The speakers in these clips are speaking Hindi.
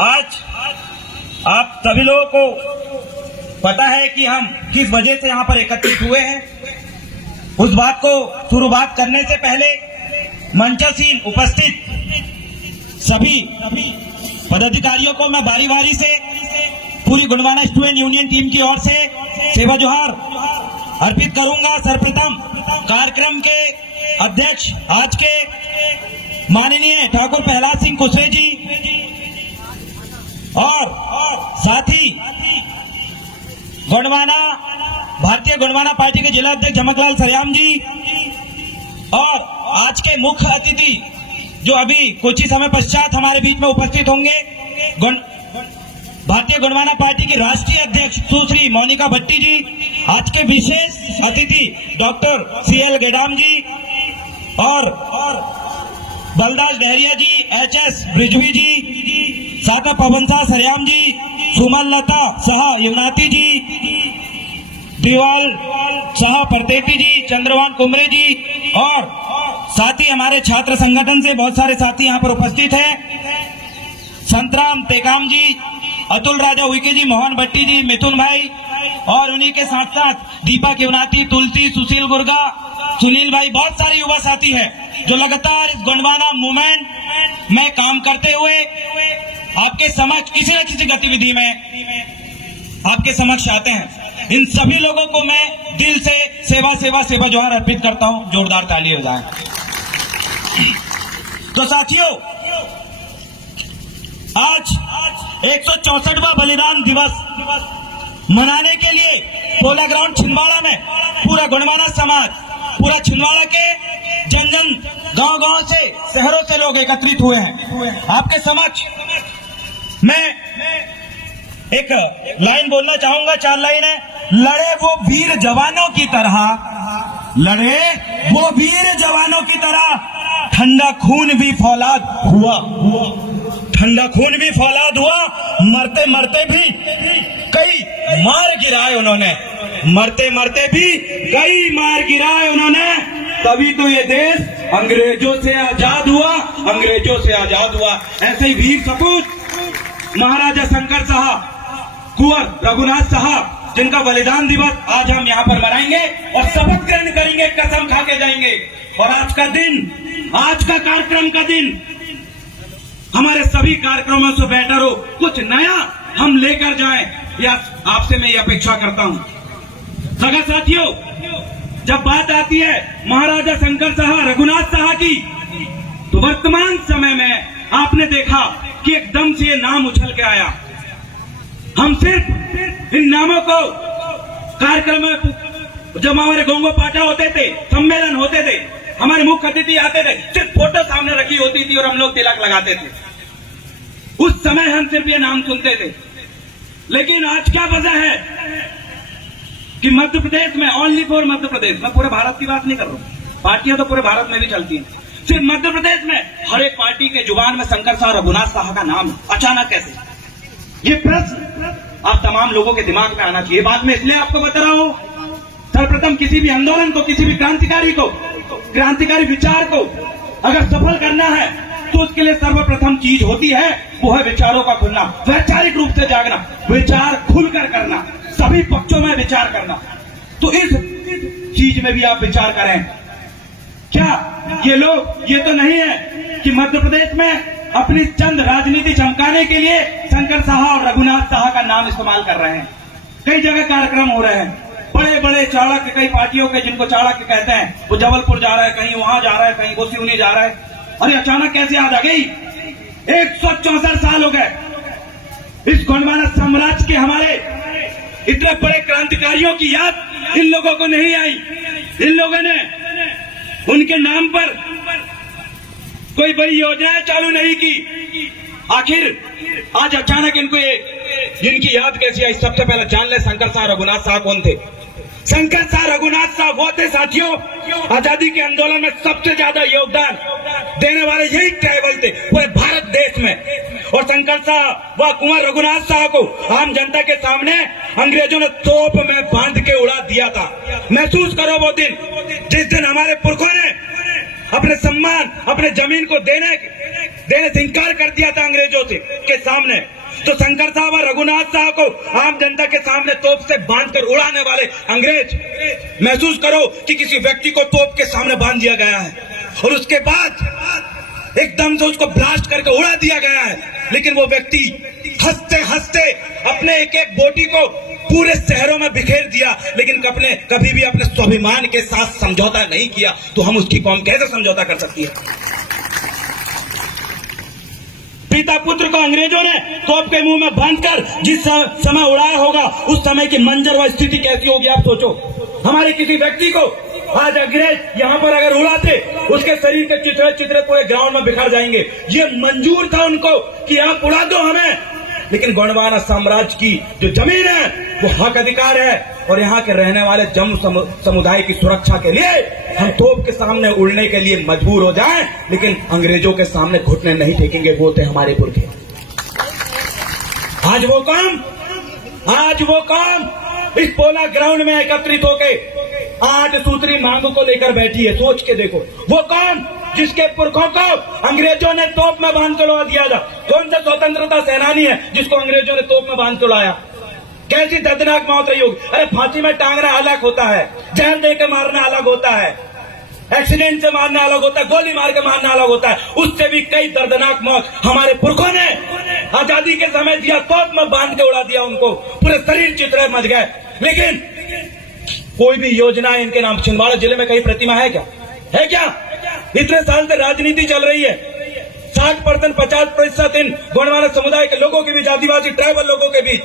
आज आप सभी लोगों को पता है कि हम किस वजह से यहाँ पर एकत्रित हुए हैं। उस बात को शुरुआत करने से पहले मंचासीन उपस्थित सभी पदाधिकारियों को मैं बारी बारी से पूरी गोंडवाना स्टूडेंट यूनियन टीम की ओर से सेवा जोहार अर्पित करूंगा। सर्वप्रथम कार्यक्रम के अध्यक्ष आज के माननीय ठाकुर प्रहलाद सिंह कुशरे जी और साथ ही गोंडवाना भारतीय गोंडवाना पार्टी के जिला अध्यक्ष झमकलाल सरेयाम जी और आज के मुख्य अतिथि जो अभी कुछ ही समय पश्चात हमारे बीच में उपस्थित होंगे, भारतीय गोंडवाना पार्टी की राष्ट्रीय अध्यक्ष सुश्री मोनिका भट्टी जी, आज के विशेष अतिथि डॉक्टर CL गेडाम जी और बलदास डहरिया जी, HS ब्रिजवी जी, साथ पवन शाह सरेयाम जी, सुमन लता शाह युवनाती जी, दीवाल शाह परतेती जी, चंद्रवान कुमरे जी और साथ ही हमारे छात्र संगठन से बहुत सारे साथी यहाँ पर उपस्थित हैं। संतराम टेकाम जी, अतुल राजा उइके जी, मोहन भट्टी जी, मिथुन भाई और उन्हीं के साथ साथ दीपक युवनाती, तुलसी, सुशील गुर्गा, सुनील भाई, बहुत सारे युवा साथी हैं जो लगातार इस गोंडवाना मूवमेंट में काम करते हुए आपके समक्ष किसी न किसी गतिविधि में आपके समक्ष आते हैं। इन सभी लोगों को मैं दिल से सेवा जोहार अर्पित करता हूं। जोरदार ताली हो जाए। तो साथियों, आज 164वां बलिदान दिवस मनाने के लिए पोला ग्राउंड छिंदवाड़ा में पूरा गोंडवाना समाज, पूरा छिंदवाड़ा के जन जन गांव से शहरों से लोग एकत्रित हुए हैं। आपके समक्ष मैं एक लाइन बोलना चाहूंगा, 4 लाइन है। लड़े वो वीर जवानों की तरह, लड़े वो वीर जवानों की तरह, ठंडा खून भी फौलाद हुआ, ठंडा खून भी फौलाद हुआ, मरते मरते भी कई मार गिराए उन्होंने, मरते मरते भी कई मार गिराए उन्होंने, तभी तो ये देश अंग्रेजों से आजाद हुआ, अंग्रेजों से आजाद हुआ। ऐसे ही वीर सपूत महाराजा शंकर साहब, कुंवर रघुनाथ साहब, जिनका बलिदान दिवस आज हम यहाँ पर मनाएंगे और शपथ ग्रहण करेंगे, कसम खा के जाएंगे। और आज का दिन, आज का कार्यक्रम का दिन हमारे सभी कार्यक्रमों से बेटर हो, कुछ नया हम लेकर जाएं, या आपसे मैं ये अपेक्षा करता हूं। सगा साथियों, जब बात आती है महाराजा शंकर साहब, रघुनाथ साहब की, तो वर्तमान समय में आपने देखा कि एकदम से ये नाम उछल के आया। हम सिर्फ इन नामों को कार्यक्रम में, जब हमारे गोंगो पाटा होते थे, सम्मेलन होते थे, हमारे मुख्य अतिथि आते थे, सिर्फ फोटो सामने रखी होती थी और हम लोग तिलक लगाते थे। उस समय हम सिर्फ ये नाम सुनते थे। लेकिन आज क्या वजह है कि मध्य प्रदेश में, ओनली फॉर मध्य प्रदेश, मैं पूरे भारत की बात नहीं कर रहा हूं, पार्टियां तो पूरे भारत में भी चलती हैं, सिर्फ मध्य प्रदेश में हर एक पार्टी के जुबान में शंकर साहब, रघुनाथ साहब का नाम अचानक कैसे? ये प्रश्न आप तमाम लोगों के दिमाग में आना चाहिए। बात मैं इसलिए आपको बता रहा हूं, सर्वप्रथम किसी भी आंदोलन को, किसी भी क्रांतिकारी को, क्रांतिकारी विचार को अगर सफल करना है तो उसके लिए सर्वप्रथम चीज होती है, वो है विचारों का खुलना, वैचारिक रूप से जागना, विचार खुलकर करना, सभी पक्षों में विचार करना। तो इस चीज में भी आप विचार करें। क्या ये लोग, ये तो नहीं है कि मध्य प्रदेश में अपनी चंद राजनीति चमकाने के लिए शंकर साहब और रघुनाथ साहब का नाम इस्तेमाल कर रहे हैं। कई जगह कार्यक्रम हो रहे हैं, बड़े बड़े चाणक्य, कई पार्टियों के जिनको चाणक्य कहते हैं, वो जबलपुर जा रहा है, कहीं वहां जा रहा है, कहीं वो सिवनी जा रहा है। अरे अचानक कैसे याद आ गई? 164 साल हो गए इस गोंडवाना साम्राज्य के हमारे इतने बड़े क्रांतिकारियों की याद इन लोगों को नहीं आई। इन लोगों ने उनके नाम पर कोई बड़ी योजनाएं चालू नहीं की। आखिर आज अचानक इनको इनकी याद कैसी आई? सबसे पहले जान ले शंकर साहब, रघुनाथ साहब कौन थे? शंकर साहब, रघुनाथ साहब वो थे साथियों, आजादी के आंदोलन में सबसे ज्यादा योगदान देने वाले यही ट्राइबल थे पूरे भारत देश में। और शंकर साहब व कुंवर रघुनाथ साहब को आम जनता के सामने अंग्रेजों ने तोप में बांध के उड़ा दिया था। महसूस करो वो दिन, जिस दिन हमारे पुरखों ने अपने सम्मान, अपने जमीन को देने देने से इंकार कर दिया था अंग्रेजों से के सामने, तो शंकर साहब और रघुनाथ साहब को आम जनता के सामने तोप से बांधकर उड़ाने वाले अंग्रेज, महसूस करो कि किसी व्यक्ति को तोप के सामने बांध दिया गया है और उसके बाद एकदम से उसको ब्लास्ट करके उड़ा दिया गया है, लेकिन वो व्यक्ति हंसते हंसते अपने एक एक बोटी को पूरे शहरों में बिखेर दिया, लेकिन कभी भी अपने स्वाभिमान के साथ समझौता नहीं किया। तो हम उसकी कौम कैसे समझौता कर सकती है? पिता पुत्र को अंग्रेजों ने तोप के मुंह में बांधकर जिस समय उड़ाया होगा, उस समय की मंजर व स्थिति कैसी होगी आप सोचो। हमारे किसी व्यक्ति को आज अंग्रेज यहाँ पर अगर उड़ाते, उसके शरीर के चित्रे चित्रे पूरे ग्राउंड में बिखर जाएंगे। ये मंजूर था उनको कि आप उड़ा दो हमें, लेकिन गोंडवाना साम्राज्य की जो जमीन है वो हक अधिकार है और यहाँ के रहने वाले जम्मू समुदाय की सुरक्षा के लिए हम तोप के सामने उड़ने के लिए मजबूर हो जाएं, लेकिन अंग्रेजों के सामने घुटने नहीं टेकेंगे। वो थे हमारे पुरखे। आज वो काम इस पोला ग्राउंड में एकत्रित होके 8 सूत्री मांग को लेकर बैठी है। सोच के देखो, वो कौन जिसके पुरखों को अंग्रेजों ने तोप में बांध कर उड़ा दिया था? कौन सा स्वतंत्रता सेनानी है जिसको अंग्रेजों ने तोप में बांध कर उड़ाया? कैसी दर्दनाक मौत रही होगी। अरे फांसी में टांगना अलग होता है, जेल दे के मारना अलग होता है, एक्सीडेंट से मारना अलग होता है, गोली मार के मारना अलग होता है। उससे भी कई दर्दनाक मौत हमारे पुरखों ने आजादी के समय दिया, तोप में बांध के उड़ा दिया उनको, पूरे शरीर चित्रे मच गए। लेकिन कोई भी योजना इनके नाम, छिंदवाड़ा जिले में कहीं प्रतिमा है क्या? है क्या? इतने साल से राजनीति चल रही है, 60% 50% इन गोंडवाना समुदाय के लोगों के बीच, आदिवासी ट्राइबल लोगों के बीच,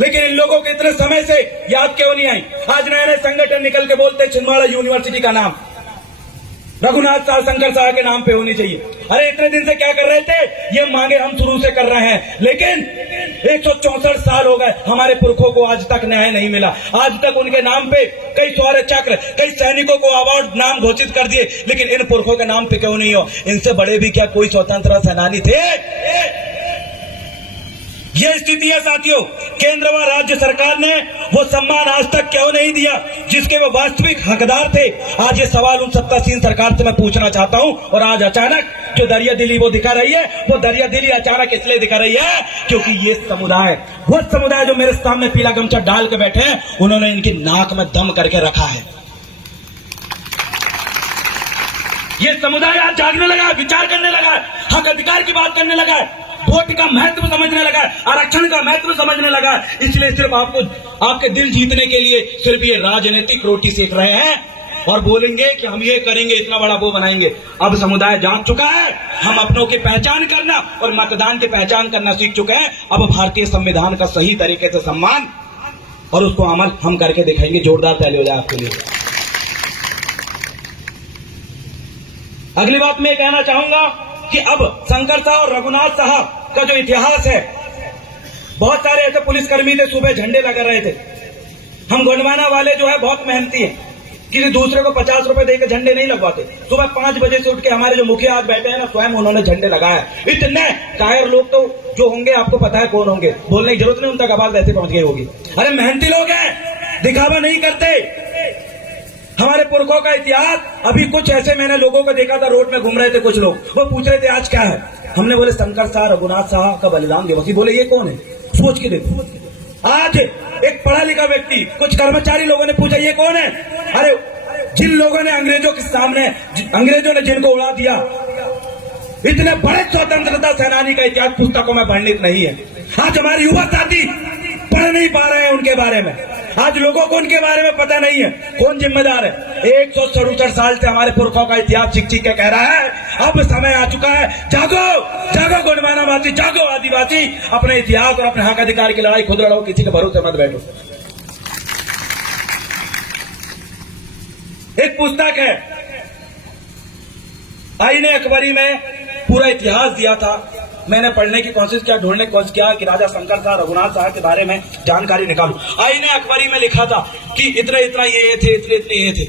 लेकिन इन लोगों को इतने समय से याद क्यों नहीं आई? आज नए नए संगठन निकल के बोलते छिंदवाड़ा यूनिवर्सिटी का नाम रघुनाथ साह शंकर साह के नाम पे होनी चाहिए। अरे इतने दिन से क्या कर रहे थे? ये मांगे हम शुरू से कर रहे हैं, लेकिन 164 साल हो गए, हमारे पुरखों को आज तक न्याय नहीं मिला। आज तक उनके नाम पे कई शौर्य चक्र, कई सैनिकों को अवार्ड नाम घोषित कर दिए, लेकिन इन पुरखों के नाम पे क्यों नहीं हो? इनसे बड़े भी क्या कोई स्वतंत्रता सेनानी थे? ये स्थिति है साथियों। केंद्र व राज्य सरकार ने वो सम्मान आज तक क्यों नहीं दिया जिसके वो वास्तविक हकदार थे? आज ये सवाल उन सत्तासीन सरकार से मैं पूछना चाहता हूं। और आज अचानक जो दरिया दिली वो दिखा रही है, वो दरिया दिली अचानक इसलिए दिखा रही है क्योंकि ये समुदाय, वो समुदाय जो मेरे सामने पीला गमछा डाल के बैठे हैं, उन्होंने इनकी नाक में दम करके रखा है। ये समुदाय आज जागने लगा है, विचार करने लगा है, हक अधिकार की बात करने लगा है, वोट का महत्व समझने लगा है, आरक्षण का महत्व समझने लगा है। इसलिए सिर्फ आपके दिल जीतने के लिए सिर्फ ये राजनीतिक रोटी सेक रहे हैं और बोलेंगे कि हम ये करेंगे, इतना बड़ा वो बनाएंगे। अब समुदाय जान चुका है, हम अपनों की पहचान करना और मतदान की पहचान करना सीख चुके हैं। अब भारतीय संविधान का सही तरीके से सम्मान और उसको अमल हम करके दिखाएंगे। जोरदार ताली हो जाए आपके लिए। अगली बात मैं कहना चाहूंगा कि अब शंकर साह और रघुनाथ साह का जो इतिहास है, बहुत सारे ऐसे पुलिसकर्मी थे सुबह झंडे लगा रहे थे। हम गोंडवाना वाले जो है बहुत मेहनती हैं, किसी दूसरे को 50 रुपए देकर झंडे नहीं लगवाते। सुबह 5 बजे से उठ के हमारे जो मुखिया आज बैठे हैं ना, स्वयं उन्होंने झंडे लगाया। इतने कायर लोग तो जो होंगे आपको पता है कौन होंगे, बोलने की जरूरत नहीं, उन तक आवाज वैसे पहुंच गई होगी। अरे मेहनती लोग हैं, दिखावा नहीं करते। हमारे पुरखों का इतिहास, अभी कुछ ऐसे मैंने लोगों को देखा था, रोड में घूम रहे थे कुछ लोग, वो पूछ रहे थे आज क्या है। हमने बोले शंकर साह रघुनाथ साह का बलिदान दिवस। बोले ये कौन है? सोच के देखो, आज एक पढ़ा लिखा व्यक्ति, कुछ कर्मचारी लोगों ने पूछा ये कौन है? अरे जिन लोगों ने अंग्रेजों के सामने, अंग्रेजों ने जिनको उड़ा दिया, इतने बड़े स्वतंत्रता सेनानी का इतिहास पुस्तकों में वर्णित नहीं है। आज हमारे युवा साथी पढ़ नहीं पा रहे हैं उनके बारे में, आज लोगों को उनके बारे में पता नहीं है। कौन जिम्मेदार है? 167 साल से हमारे पुरखों का इतिहास चिक चिक के कह रहा है, अब समय आ चुका है, जागो जागो गोंडवाना वासी, जागो आदिवासी, अपने इतिहास और अपने हक अधिकार की लड़ाई खुद लड़ो, किसी के भरोसे मत बैठो। एक पुस्तक है आईने अकबरी में, पूरा इतिहास दिया था। मैंने पढ़ने की कोशिश किया, ढूंढने की कोशिश किया कि राजा शंकर साह रघुनाथ साह के बारे में जानकारी निकालूं। आईने अकबरी में लिखा था कि इतना इतना ये थे, इतने इतने ये थे।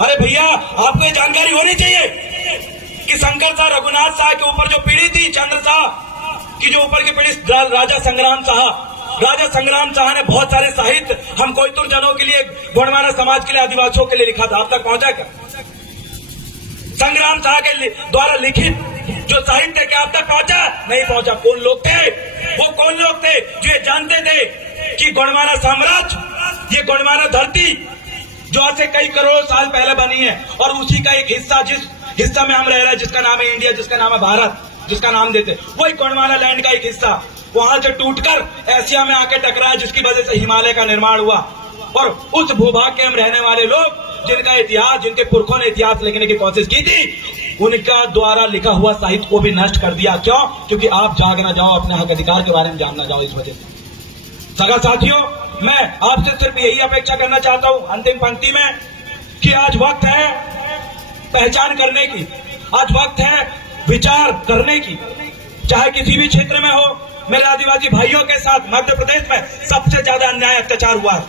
अरे भैया, आपको ये जानकारी होनी चाहिए कि शंकर साह रघुनाथ साह के ऊपर जो पीढ़ी थी, चंद्र साह की जो ऊपर की पीढ़ी, राजा संग्राम साह ने बहुत सारे साहित्य हम कोयतुर जनों के लिए, गोंडवाना समाज के लिए, आदिवासियों के लिए लिखा था। आप तक पहुंचा क्या? संग्राम साह के द्वारा लिखित जो साहित्य के आप तक पहुंचा नहीं पहुंचा। कौन लोग थे वो? कौन लोग थे जो ये जानते थे कि गोंडवाना साम्राज्य, ये गोंडवाना धरती जो आज से कई करोड़ साल पहले बनी है और उसी का एक हिस्सा, जिस हिस्सा में हम रह रहे हैं, जिसका नाम है इंडिया, जिसका नाम है भारत, जिसका नाम देते, वही गोंडवाना लैंड का एक हिस्सा वहां से टूटकर एशिया में आके टकराया, जिसकी वजह से हिमालय का निर्माण हुआ। और उस भूभाग के हम रहने वाले लोग, जिनका इतिहास, जिनके पुरखों ने इतिहास लिखने की कोशिश की थी, उनका द्वारा लिखा हुआ साहित्य को भी नष्ट कर दिया। क्यों? क्योंकि आप जाग ना जाओ, अपने हक अधिकार के बारे में जानना जाओ, इस वजह से। सगा साथियों, मैं आपसे सिर्फ यही अपेक्षा करना चाहता हूं अंतिम पंक्ति में कि आज वक्त है पहचान करने की, आज वक्त है विचार करने की, चाहे किसी भी क्षेत्र में हो। मेरे आदिवासी भाइयों के साथ मध्य प्रदेश में सबसे ज्यादा अन्याय अत्याचार हुआ है।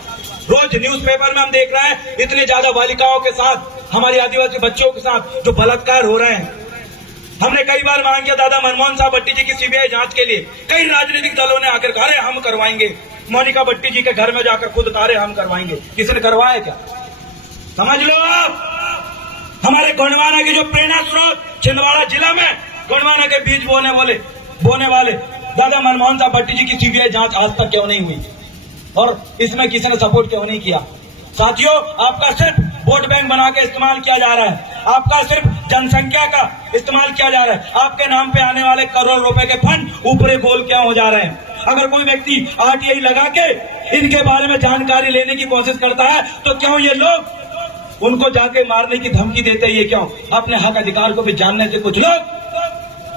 रोज न्यूज़पेपर में हम देख रहे हैं इतने ज्यादा बालिकाओं के साथ, हमारी आदिवासी बच्चियों के साथ जो बलात्कार हो रहे हैं। हमने कई बार मांग किया दादा मनमोहन साहब भट्टी जी की सीबीआई जांच के लिए। कई राजनीतिक दलों ने आकर कहा हम करवाएंगे। मोनिका भट्टी जी के घर में जाकर खुद कहा हम करवाएंगे। किसने करवाया क्या? समझ लो आप, हमारे गोंडवाना की जो प्रेरणा स्रोत छिंदवाड़ा जिला में गोंडवाना के बीज बोने वाले दादा मनमोहन साहब भट्टी जी की सीबीआई जांच आज तक क्यों नहीं हुई और इसमें किसी ने सपोर्ट क्यों नहीं किया? साथियों, आपका सिर्फ वोट बैंक बना के इस्तेमाल किया जा रहा है, आपका सिर्फ जनसंख्या का इस्तेमाल किया जा रहा है। आपके नाम पे आने वाले करोड़ रुपए के फंड ऊपरी गोल क्या हो जा रहे हैं? अगर कोई व्यक्ति आरटीआई लगा के इनके बारे में जानकारी लेने की कोशिश करता है तो क्यों ये लोग उनको जाके मारने की धमकी देते हैं? ये क्यों? अपने हक अधिकार को भी जानने से कुछ लोग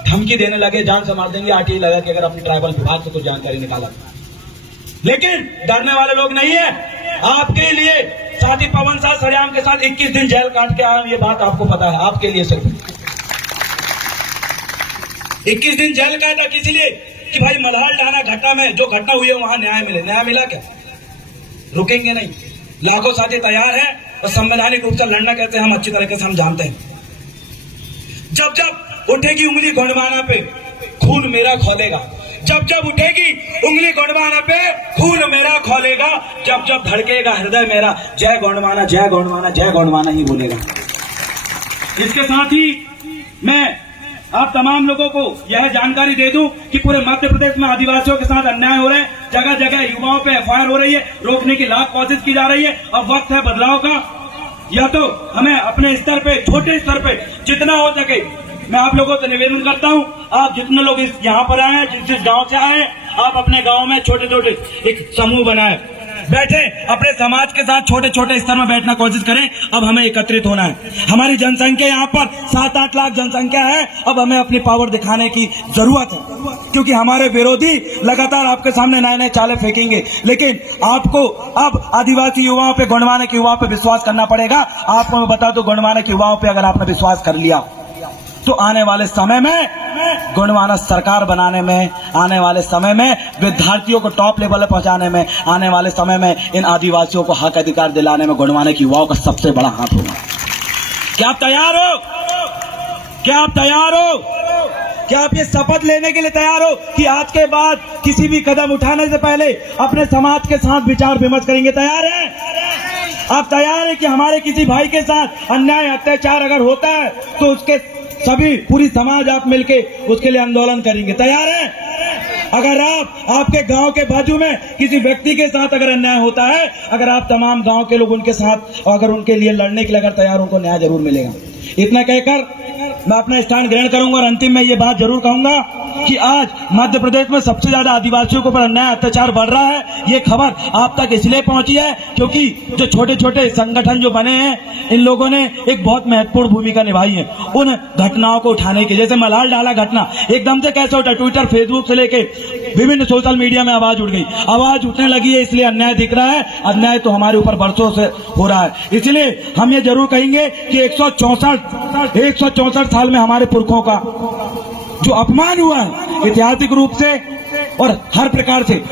धमकी देने लगे, जान से मार देंगे आरटीआई लगा के अगर अपनी ट्राइबल विभाग से कुछ जानकारी निकाला। लेकिन डरने वाले लोग नहीं है। आपके लिए साथी पवन साह सरेआम के साथ 21 दिन जेल काट के आया, ये बात आपको पता है। आपके लिए सिर्फ 21 दिन जेल काटा, किस लिए? कि भाई मल्हार डाना घटना में जो घटना हुई है वहां न्याय मिले। न्याय मिला क्या? रुकेंगे नहीं। लाखों साथी तैयार हैं और संवैधानिक रूप से लड़ना कैसे हम अच्छी तरीके से हम जानते हैं। जब जब उठेगी उंगली गोंडवाना पे, खून मेरा खोलेगा। जब जब उठेगी उंगली गोंडवाना पे, खून मेरा खोलेगा। जब जब धड़केगा हृदय मेरा, जय गोंडवाना, जय गोंडवाना, जय गोंडवाना ही बोलेगा। इसके साथ ही मैं आप तमाम लोगों को यह जानकारी दे दूं कि पूरे मध्य प्रदेश में आदिवासियों के साथ अन्याय हो रहे हैं। जगह जगह युवाओं पे एफआईआर हो रही है, रोकने की लाख कोशिश की जा रही है। अब वक्त है बदलाव का। या तो हमें अपने स्तर पे, छोटे स्तर पे जितना हो सके, मैं आप लोगों से निवेदन करता हूं, आप जितने लोग यहाँ पर आए हैं, जिस गांव से आए हैं, आप अपने गांव में छोटे छोटे एक समूह बनाए, बैठे अपने समाज के साथ छोटे छोटे स्तर में बैठना कोशिश करें। अब हमें एकत्रित होना है। हमारी जनसंख्या यहाँ पर 7-8 लाख जनसंख्या है। अब हमें अपनी पावर दिखाने की जरूरत है, क्योंकि हमारे विरोधी लगातार आपके सामने नए नए चाले फेंकेंगे। लेकिन आपको अब आदिवासी युवाओं पे, गोंडवाना के युवाओं पे विश्वास करना पड़ेगा। आपको मैं बता दूं, गोंडवाना के युवाओं पे अगर आपने विश्वास कर लिया तो आने वाले समय में गोंडवाना सरकार बनाने में, आने वाले समय में विद्यार्थियों को टॉप लेवल पर पहुंचाने में, आने वाले समय में इन आदिवासियों को हक अधिकार दिलाने में गोंडवाना के युवाओं का सबसे बड़ा हाथ होगा। क्या आप तैयार हो? क्या आप तैयार हो? क्या आप ये शपथ लेने के लिए तैयार हो कि आज के बाद किसी भी कदम उठाने से पहले अपने समाज के साथ विचार विमर्श करेंगे? तैयार है? आप तैयार है कि हमारे किसी भाई के साथ अन्याय अत्याचार अगर होता है तो उसके सभी पूरी समाज आप मिलके उसके लिए आंदोलन करेंगे? तैयार है? अगर आपके गांव के बाजू में किसी व्यक्ति के साथ अगर अन्याय होता है, अगर आप तमाम गांव के लोग उनके साथ अगर उनके लिए लड़ने के लिए अगर तैयार, उनको न्याय जरूर मिलेगा। इतना कहकर मैं अपना स्टैंड ग्रहण करूंगा और अंतिम में ये बात जरूर कहूंगा कि आज मध्य प्रदेश में सबसे ज्यादा आदिवासियों के ऊपर अन्याय अत्याचार बढ़ रहा है। ये खबर आप तक इसलिए पहुंची है क्योंकि जो छोटे छोटे संगठन जो बने हैं, इन लोगों ने एक बहुत महत्वपूर्ण भूमिका निभाई है उन घटनाओं को उठाने की। जैसे मल्हार डाला घटना एकदम से कैसे उठा? ट्विटर, फेसबुक से लेके विभिन्न सोशल मीडिया में आवाज उठ गई, आवाज उठने लगी है, इसलिए अन्याय दिख रहा है। अन्याय तो हमारे ऊपर बरसों से हो रहा है। इसलिए हम ये जरूर कहेंगे कि 164 साल में हमारे पुरखों का जो अपमान हुआ है ऐतिहासिक रूप से और हर प्रकार से,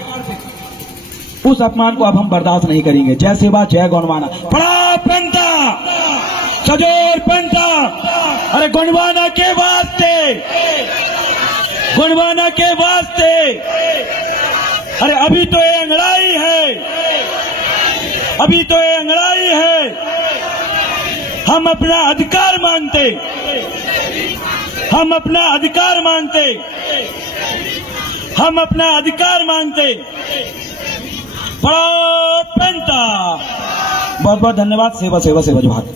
उस अपमान को अब हम बर्दाश्त नहीं करेंगे। जय सेवा, जय गोंडवाना। बड़ा पंथा, सजोर पंथा, अरे गोंडवाना के वास्ते, गोंडवाना के वास्ते। अरे अभी तो ये अंगड़ाई है, अभी तो ये अंगड़ाई है। हम अपना अधिकार मांगते, हम अपना अधिकार मांगते, हम अपना अधिकार मांगते। बहुत बहुत धन्यवाद। सेवा सेवा सेवा विभाग।